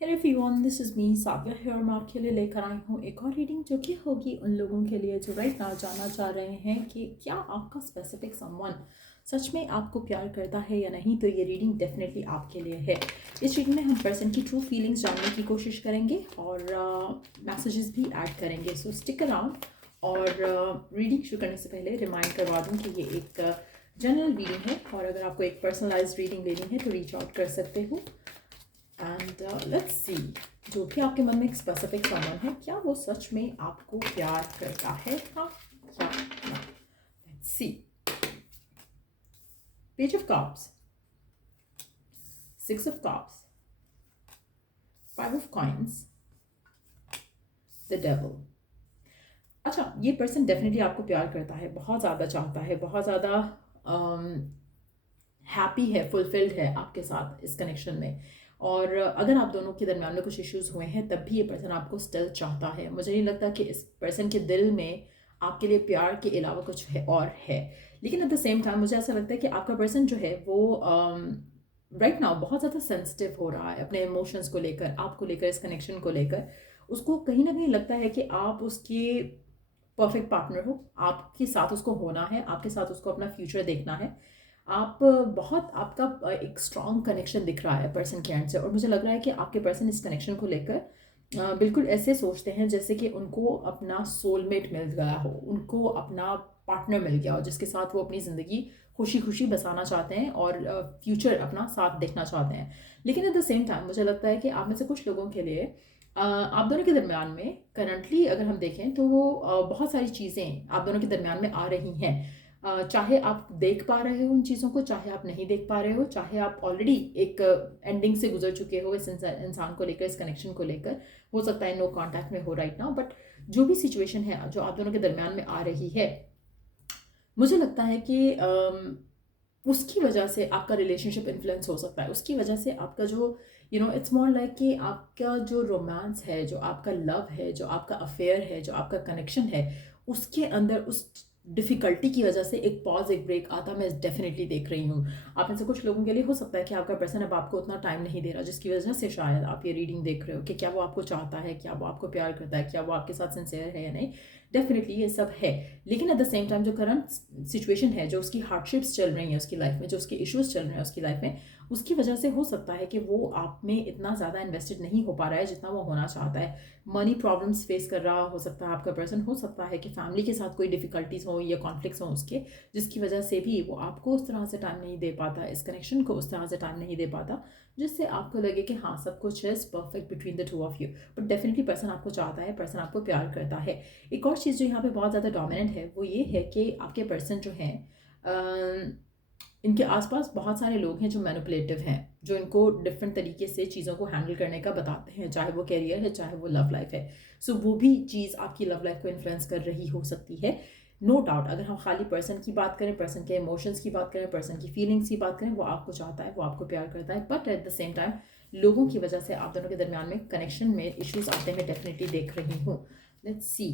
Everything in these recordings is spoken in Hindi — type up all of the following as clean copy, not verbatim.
Hello everyone, this is me Savia है और मैं आपके लिए लेकर आई हूँ एक और रीडिंग जो कि होगी उन लोगों के लिए जो राइट नाउ जानना चाह रहे हैं कि क्या आपका स्पेसिफिक समवन सच में आपको प्यार करता है या नहीं। तो ये रीडिंग डेफिनेटली आपके लिए है। इस रीडिंग में हम पर्सन की ट्रू फीलिंग्स जानने की कोशिश करेंगे और मैसेजेस भी ऐड करेंगे। सो स्टिक अराउंड। और रीडिंग शुरू करने से पहले रिमाइंड करवा दूँ कि ये एक जनरल रीडिंग है और अगर आपको एक पर्सनलाइज्ड रीडिंग लेनी है तो रीच आउट कर सकते हो। एंड लेट्स सी, जो भी आपके मन में एक स्पेसिफिक समवन है, क्या वो सच में आपको प्यार करता है, हाँ या ना। Let's see. Page of cups, six of cups, five of coins, the devil. अच्छा, ये पर्सन डेफिनेटली आपको प्यार करता है, बहुत ज़्यादा चाहता है, बहुत ज़्यादा हैप्पी है, फुलफिल्ड है आपके साथ इस कनेक्शन में। और अगर आप दोनों के दरम्यान में कुछ इश्यूज हुए हैं तब भी ये पर्सन आपको स्टिल चाहता है। मुझे नहीं लगता कि इस पर्सन के दिल में आपके लिए प्यार के अलावा कुछ है और है। लेकिन एट द सेम टाइम मुझे ऐसा लगता है कि आपका पर्सन जो है वो राइट नाउ बहुत ज़्यादा सेंसिटिव हो रहा है अपने इमोशंस को लेकर, आपको लेकर, इस कनेक्शन को लेकर। उसको कहीं ना कहीं लगता है कि आप उसके परफेक्ट पार्टनर हो, आपके साथ उसको होना है, आपके साथ उसको अपना फ्यूचर देखना है। आप बहुत आपका एक स्ट्रॉन्ग कनेक्शन दिख रहा है पर्सन के एंड से। और मुझे लग रहा है कि आपके पर्सन इस कनेक्शन को लेकर बिल्कुल ऐसे सोचते हैं जैसे कि उनको अपना सोलमेट मिल गया हो, उनको अपना पार्टनर मिल गया हो जिसके साथ वो अपनी ज़िंदगी खुशी खुशी बसाना चाहते हैं और फ्यूचर अपना साथ देखना चाहते हैं। लेकिन एट द सेम टाइम मुझे लगता है कि आप में से कुछ लोगों के लिए आप दोनों के दरमियान में करंटली अगर हम देखें तो वो बहुत सारी चीज़ें आप दोनों के दरमियान में आ रही हैं। चाहे आप देख पा रहे हो उन चीज़ों को, चाहे आप नहीं देख पा रहे हो, चाहे आप ऑलरेडी एक एंडिंग से गुजर चुके हो इस इंसान को लेकर, इस कनेक्शन को लेकर। हो सकता है नो कांटेक्ट में हो राइट नाउ, बट जो भी सिचुएशन है जो आप दोनों के दरमियान में आ रही है, मुझे लगता है कि उसकी वजह से आपका रिलेशनशिप इन्फ्लुएंस हो सकता है। उसकी वजह से आपका जो इट्स मोर लाइक कि आपका जो रोमांस है, जो आपका लव है, जो आपका अफेयर है, जो आपका कनेक्शन है, उसके अंदर उस डिफ़िकल्टी की वजह से एक पॉज, एक ब्रेक आता मैं डेफिनेटली देख रही हूँ। आप में से कुछ लोगों के लिए हो सकता है कि आपका पर्सन अब आपको उतना टाइम नहीं दे रहा, जिसकी वजह से शायद आप ये रीडिंग देख रहे हो कि क्या वो आपको चाहता है, क्या वो आपको प्यार करता है, क्या वो आपके साथ सिंसियर है या नहीं। डेफिनेटली ये सब है। लेकिन एट द सेम टाइम जो करंट सिचुएशन है, जो उसकी हार्डशिप्स चल रही हैं उसकी लाइफ में, जो उसके इश्यूज चल रहे हैं उसकी लाइफ में, उसकी वजह से हो सकता है कि वो आप में इतना ज़्यादा इन्वेस्टेड नहीं हो पा रहा है जितना वो होना चाहता है। मनी प्रॉब्लम्स फेस कर रहा हो सकता है आपका पर्सन। हो सकता है कि फैमिली के साथ कोई डिफिकल्टीज हो या कॉन्फ्लिक्ट्स हो उसके, जिसकी वजह से भी वो आपको उस तरह से टाइम नहीं दे पाता, इस कनेक्शन को उस तरह से टाइम नहीं दे पाता जिससे आपको लगे कि हाँ सब कुछ is perfect between the two of you. But definitely person आपको चाहता है, पर्सन आपको प्यार करता है। एक और चीज़ जो यहाँ पे बहुत ज़्यादा डोमिनेंट है वो ये है कि आपके पर्सन जो हैं, इनके आसपास बहुत सारे लोग हैं जो मैनिपुलेटिव हैं, जो इनको डिफरेंट तरीके से चीज़ों को हैंडल करने का बताते हैं, चाहे वो कैरियर है, चाहे वो लव लाइफ है। सो वो भी चीज़ आपकी लव लाइफ को इन्फ्लुएंस कर रही हो सकती है। नो डाउट, अगर हम खाली पर्सन की बात करें, पर्सन के इमोशंस की बात करें, पर्सन की फीलिंग्स की बात करें, वो आपको चाहता है, वो आपको प्यार करता है। But at the same time लोगों की वजह से आप दोनों के दरमियान में कनेक्शन में इश्यूज आते हैं, डेफिनेटली देख रही हूँ। Let's see.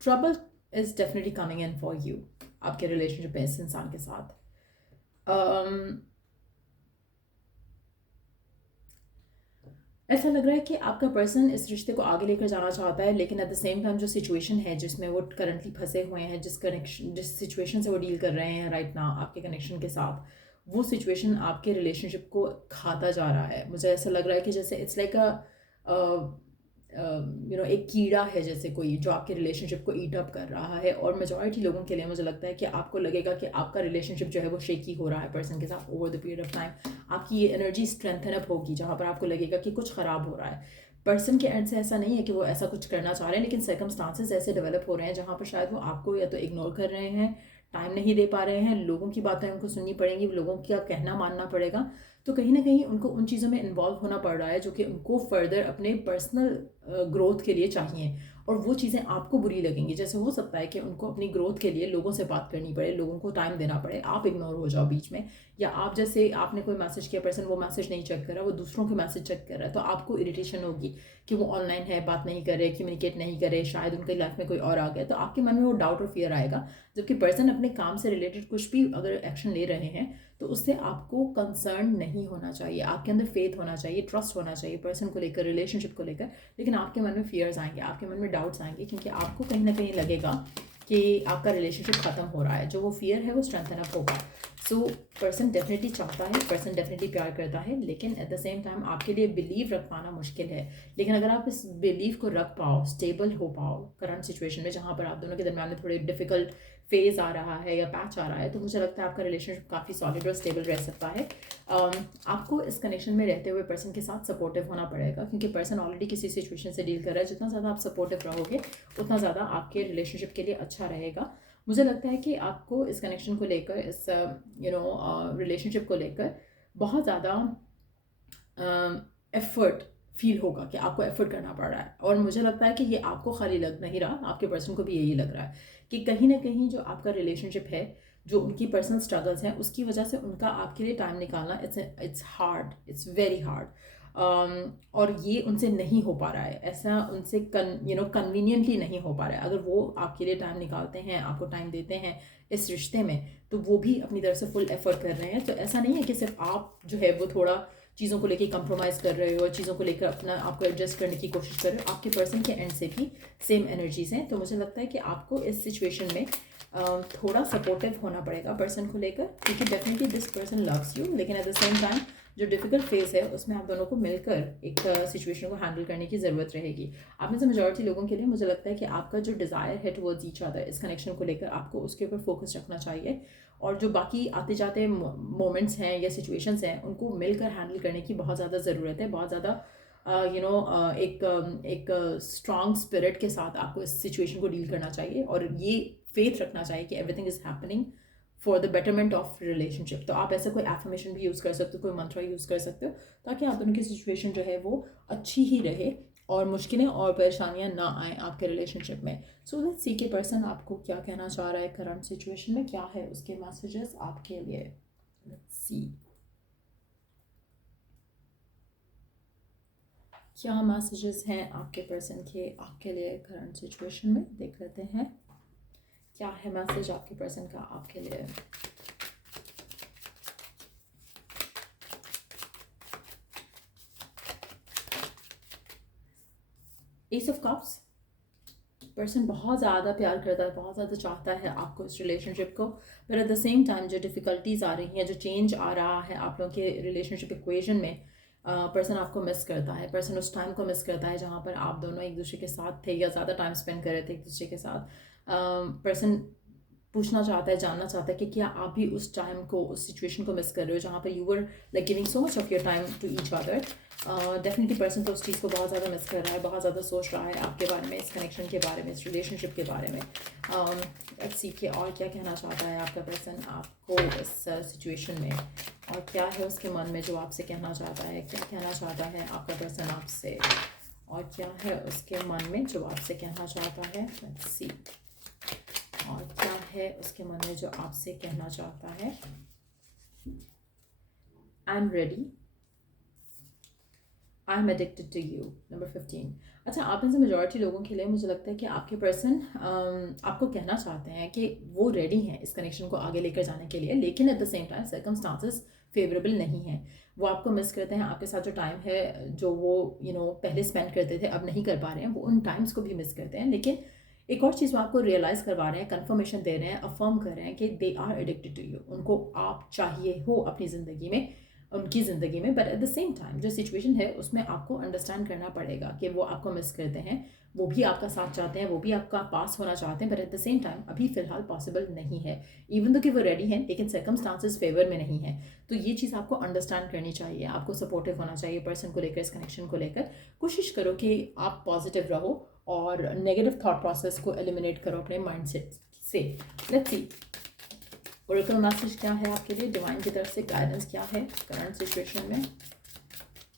Trouble is definitely coming in for you आपके रिलेशनशिप में इस इंसान के साथ। ऐसा लग रहा है कि आपका पर्सन इस रिश्ते को आगे लेकर जाना चाहता है, लेकिन एट द सेम टाइम जो सिचुएशन है जिसमें वो करंटली फंसे हुए हैं, जिस सिचुएशन से वो डील कर रहे हैं राइट नाउ आपके कनेक्शन के साथ, वो सिचुएशन आपके रिलेशनशिप को खाता जा रहा है। मुझे ऐसा लग रहा है कि जैसे इट्स लाइक एक कीड़ा है जैसे कोई, जो आपके रिलेशनशिप को ईट अप कर रहा है। और मेजॉरिटी लोगों के लिए मुझे लगता है कि आपको लगेगा कि आपका रिलेशनशिप जो है वो शेकी हो रहा है पर्सन के साथ over the period of time. आपकी ये एनर्जी स्ट्रेंथन अप होगी जहाँ पर आपको लगेगा कि कुछ ख़राब हो रहा है। पर्सन के एंड से ऐसा नहीं है कि वो ऐसा कुछ करना चाह रहे हैं, लेकिन सर्कमस्टांसेस ऐसे डेवलप हो रहे हैं जहाँ पर शायद वो आपको या तो इग्नोर कर रहे हैं, टाइम नहीं दे पा रहे हैं, लोगों की बातें उनको सुननी पड़ेंगी, लोगों का कहना मानना पड़ेगा। तो कहीं ना कहीं उनको उन चीज़ों में इन्वॉल्व होना पड़ रहा है जो कि उनको फर्दर अपने पर्सनल ग्रोथ के लिए चाहिए, और वो चीज़ें आपको बुरी लगेंगी। जैसे हो सकता है कि उनको अपनी ग्रोथ के लिए लोगों से बात करनी पड़े, लोगों को टाइम देना पड़े, आप इग्नोर हो जाओ बीच में, या आप जैसे आपने कोई मैसेज किया, पर्सन वो मैसेज नहीं चेक कर रहा, वो दूसरों के मैसेज चेक कर रहा है, तो आपको इरिटेशन होगी कि वो ऑनलाइन है, बात नहीं करे, कम्युनिकेट नहीं करे, शायद उनकी लाइफ में कोई और आ गया, तो आपके मन में वो डाउट और फियर आएगा। जबकि पर्सन अपने काम से रिलेटेड कुछ भी अगर एक्शन ले रहे हैं तो उससे आपको कंसर्न नहीं होना चाहिए, आपके अंदर फेथ होना चाहिए, ट्रस्ट होना चाहिए पर्सन को लेकर, रिलेशनशिप को लेकर। लेकिन आपके मन में फियर्स आएंगे, आपके मन में डाउट्स आएंगे, क्योंकि आपको कहीं ना कहीं लगेगा कि आपका रिलेशनशिप ख़त्म हो रहा है। जो वो फियर है वो स्ट्रेंथन अप होगा। सो पर्सन डेफिनेटली चाहता है, पर्सन डेफिनेटली प्यार करता है, लेकिन एट द सेम टाइम आपके लिए बिलीव रख पाना मुश्किल है। लेकिन अगर आप इस बिलीव को रख पाओ, स्टेबल हो पाओ करंट सिचुएशन में, जहाँ पर आप दोनों के दरम्यान में थोड़े डिफिकल्ट फेज आ रहा है या पैच आ रहा है, तो मुझे लगता है आपका रिलेशनशिप काफ़ी सॉलिड और स्टेबल रह सकता है। आपको इस कनेक्शन में रहते हुए पर्सन के साथ सपोर्टिव होना पड़ेगा, क्योंकि पर्सन ऑलरेडी किसी सिचुएशन से डील कर रहा है। जितना ज़्यादा आप सपोर्टिव रहोगे उतना ज़्यादा आपके रिलेशनशिप के लिए अच्छा रहेगा। मुझे लगता है कि आपको इस कनेक्शन को लेकर, इस रिलेशनशिप को लेकर बहुत ज़्यादा एफर्ट फील होगा, कि आपको एफर्ट करना पड़ रहा है। और मुझे लगता है कि ये आपको खाली लग नहीं रहा, आपके पर्सन को भी यही लग रहा है कि कहीं ना कहीं जो आपका रिलेशनशिप है, जो उनकी पर्सनल स्ट्रगल्स हैं, उसकी वजह से उनका आपके लिए टाइम निकालना it's hard, it's very hard. और ये उनसे नहीं हो पा रहा है, ऐसा उनसे कन्वीनियंटली नहीं हो पा रहा है। अगर वो आपके लिए टाइम निकालते हैं, आपको टाइम देते हैं इस रिश्ते में, तो वो भी अपनी तरफ से फुल एफर्ट कर रहे हैं। तो ऐसा नहीं है कि सिर्फ आप जो है वो थोड़ा चीज़ों को लेके कंप्रोमाइज़ कर रहे हो, चीज़ों को लेकर अपना आपको एडजस्ट करने की कोशिश कर रहे हो, आपके पर्सन के एंड से भी सेम एनर्जीज हैं। तो मुझे लगता है कि आपको इस सिचुएशन में थोड़ा सपोर्टिव होना पड़ेगा पर्सन को लेकर, क्योंकि definitely this person loves you, लेकिन एट द सेम टाइम जो डिफिकल्ट फेज है उसमें आप दोनों को मिलकर एक सिचुएशन को हैंडल करने की ज़रूरत रहेगी। आप में से मेजॉरिटी लोगों के लिए मुझे लगता है कि आपका जो डिज़ायर है टुवर्ड्स ईच अदर, इस कनेक्शन को लेकर आपको उसके ऊपर फोकस रखना चाहिए, और जो बाकी आते जाते मोमेंट्स हैं या सिचुएशंस हैं उनको मिलकर हैंडल करने की बहुत ज़्यादा ज़रूरत है। बहुत ज़्यादा एक स्ट्रॉन्ग स्पिरिट के साथ आपको इस सिचुएशन को डील करना चाहिए, और ये फेथ रखना चाहिए कि everything is happening for the betterment of relationship. तो आप ऐसा कोई एफर्मेशन भी यूज़ कर सकते हो, कोई मंत्र यूज़ कर सकते हो, ताकि आप दोनों की सिचुएशन जो है वो अच्छी ही रहे और मुश्किलें और परेशानियां ना आए आपके रिलेशनशिप में। सो लेट्स सी कि पर्सन आपको क्या कहना चाह रहा है करंट सिचुएशन में, क्या है उसके मैसेजेस आपके लिए। लेट्स सी क्या मैसेजेस हैं आपके पर्सन के आपके लिए करंट सिचुएशन में। देख लेते हैं क्या है मैसेज आपके पर्सन का आपके लिए। एस ऑफ कप्स, पर्सन बहुत ज़्यादा प्यार करता है, बहुत ज़्यादा चाहता है आपको, इस रिलेशनशिप को, पर एट द सेम टाइम जो डिफ़िकल्टीज़ आ रही हैं, जो चेंज आ रहा है आप लोगों के रिलेशनशिप इक्वेशन में, पर्सन आपको मिस करता है। पर्सन उस टाइम को मिस करता है जहाँ पर आप दोनों एक दूसरे के साथ थे या ज़्यादा टाइम स्पेंड कर रहे थे एक दूसरे के साथ। पर्सन पूछना चाहता है, जानना चाहता है कि क्या आप भी उस टाइम को, उस सिचुएशन को मिस कर रहे हो जहाँ पर you were like giving so much of your time to each other. Definitely person तो उस चीज़ को बहुत ज़्यादा मिस कर रहा है, बहुत ज़्यादा सोच रहा है आपके बारे में, इस कनेक्शन के बारे में, इस रिलेशनशिप के बारे में। सीखे और क्या कहना चाहता है आपका पर्सन आपको इस सिचुएशन में, और क्या है उसके मन में जो आपसे कहना चाहता है, क्या कहना चाहता है आपका पर्सन आपसे, और क्या है उसके मन में जो आपसे कहना चाहता है। लेट्स सी और क्या है उसके मन में जो आपसे कहना चाहता है। I am ready, I am addicted to you, number 15। अच्छा, आप में से मेजॉरिटी लोगों के लिए मुझे लगता है कि आपके पर्सन आपको कहना चाहते हैं कि वो रेडी हैं इस कनेक्शन को आगे लेकर जाने के लिए, लेकिन at the same time circumstances favourable नहीं है। वो आपको मिस करते हैं, आपके साथ जो टाइम है जो वो पहले स्पेंड करते थे अब नहीं कर पा रहे हैं, वो उन टाइम्स को भी मिस करते हैं। लेकिन एक और चीज़ वो आपको रियलाइज़ करवा रहे हैं, कंफर्मेशन दे रहे हैं, अफर्म कर रहे हैं कि they are addicted to you, उनको आप चाहिए हो अपनी ज़िंदगी में, उनकी ज़िंदगी में। But at the same time जो सिचुएशन है उसमें आपको अंडरस्टैंड करना पड़ेगा कि वो आपको मिस करते हैं, वो भी आपका साथ चाहते हैं, वो भी आपका पास होना चाहते हैं, but at the same time अभी फ़िलहाल पॉसिबल नहीं है। इवन तो कि वो रेडी हैं, लेकिन सर्कमस्टांसेस फेवर में नहीं है। तो ये चीज़ आपको अंडरस्टैंड करनी चाहिए, आपको सपोर्टिव होना चाहिए पर्सन को लेकर, इस कनेक्शन को लेकर। कोशिश करो कि आप पॉजिटिव रहो और नेगेटिव थॉट प्रोसेस को एलिमिनेट करो अपने माइंडसेट से। लेट्स सी ओरेकल मैसेज क्या है आपके लिए, डिवाइन की तरफ से गाइडेंस क्या है करंट सिचुएशन में,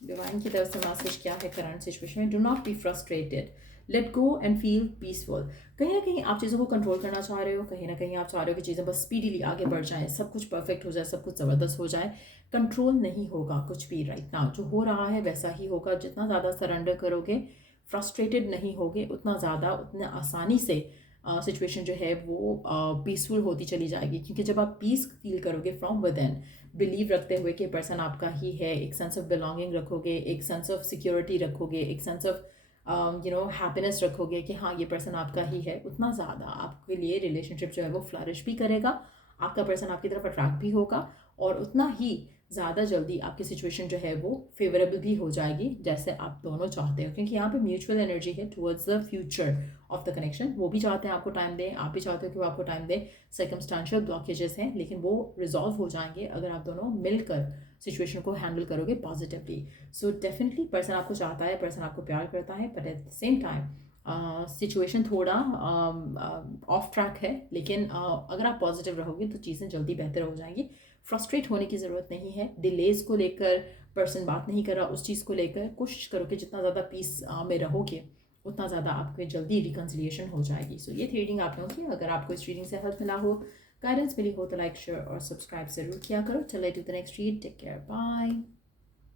डिवाइन की तरफ से मैसेज क्या है करंट सिचुएशन में। Do not be frustrated, let go and feel peaceful. कहीं ना कहीं आप चीज़ों को कंट्रोल करना चाह रहे हो, कहीं ना कहीं आप चाह रहे हो कि चीज़ें बस स्पीडीली आगे बढ़ जाएं, सब कुछ परफेक्ट हो जाए, सब कुछ ज़बरदस्त हो जाए। कंट्रोल नहीं होगा कुछ भी राइट नाउ, जो हो रहा है वैसा ही होगा। जितना ज़्यादा सरेंडर करोगे, फ्रस्ट्रेटेड नहीं होगे, उतना ज़्यादा उतना आसानी से सिचुएशन जो है वो पीसफुल होती चली जाएगी। क्योंकि जब आप पीस फील करोगे फ्रॉम विद इन, बिलीव रखते हुए कि पर्सन आपका ही है, एक सेंस ऑफ बिलोंगिंग रखोगे, एक सेंस ऑफ सिक्योरिटी रखोगे, एक सेंस ऑफ हैप्पीनेस रखोगे कि हाँ ये पर्सन आपका ही है, उतना ज़्यादा आपके लिए रिलेशनशिप जो है वो फ्लरिश भी करेगा, आपका पर्सन आपकी तरफ अट्रैक्ट भी होगा, और उतना ही ज़्यादा जल्दी आपकी सिचुएशन जो है वो फेवरेबल भी हो जाएगी जैसे आप दोनों चाहते हो। क्योंकि यहाँ पे म्यूचुअल एनर्जी है towards the future of the connection. वो भी चाहते हैं आपको टाइम दें, आप भी चाहते हो कि वो आपको टाइम दें। सर्कमस्टांशियल ब्लॉकेजेस हैं लेकिन वो रिजॉल्व हो जाएंगे अगर आप दोनों मिलकर सिचुएशन को हैंडल करोगे पॉजिटिवली। सो डेफिनेटली पर्सन आपको चाहता है, पर्सन आपको प्यार करता है, but at the same time situation थोड़ा ऑफ ट्रैक है। लेकिन अगर आप पॉजिटिव रहोगे तो चीज़ें जल्दी बेहतर हो जाएंगी। फ्रस्ट्रेट होने की ज़रूरत नहीं है। डिलेज को लेकर पर्सन बात नहीं कर रहा, उस चीज़ को लेकर कोशिश करो कि जितना ज़्यादा पीस में रहोगे उतना ज़्यादा आपको जल्दी रिकन्सिलिएशन हो जाएगी। सो ये थी रीडिंग आप लोगों की। अगर आपको इस रीडिंग से हेल्प मिला हो, गाइडेंस मिली हो, तो लाइक शेयर और सब्सक्राइब ज़रूर किया करो। चल I to the next read, take care, bye.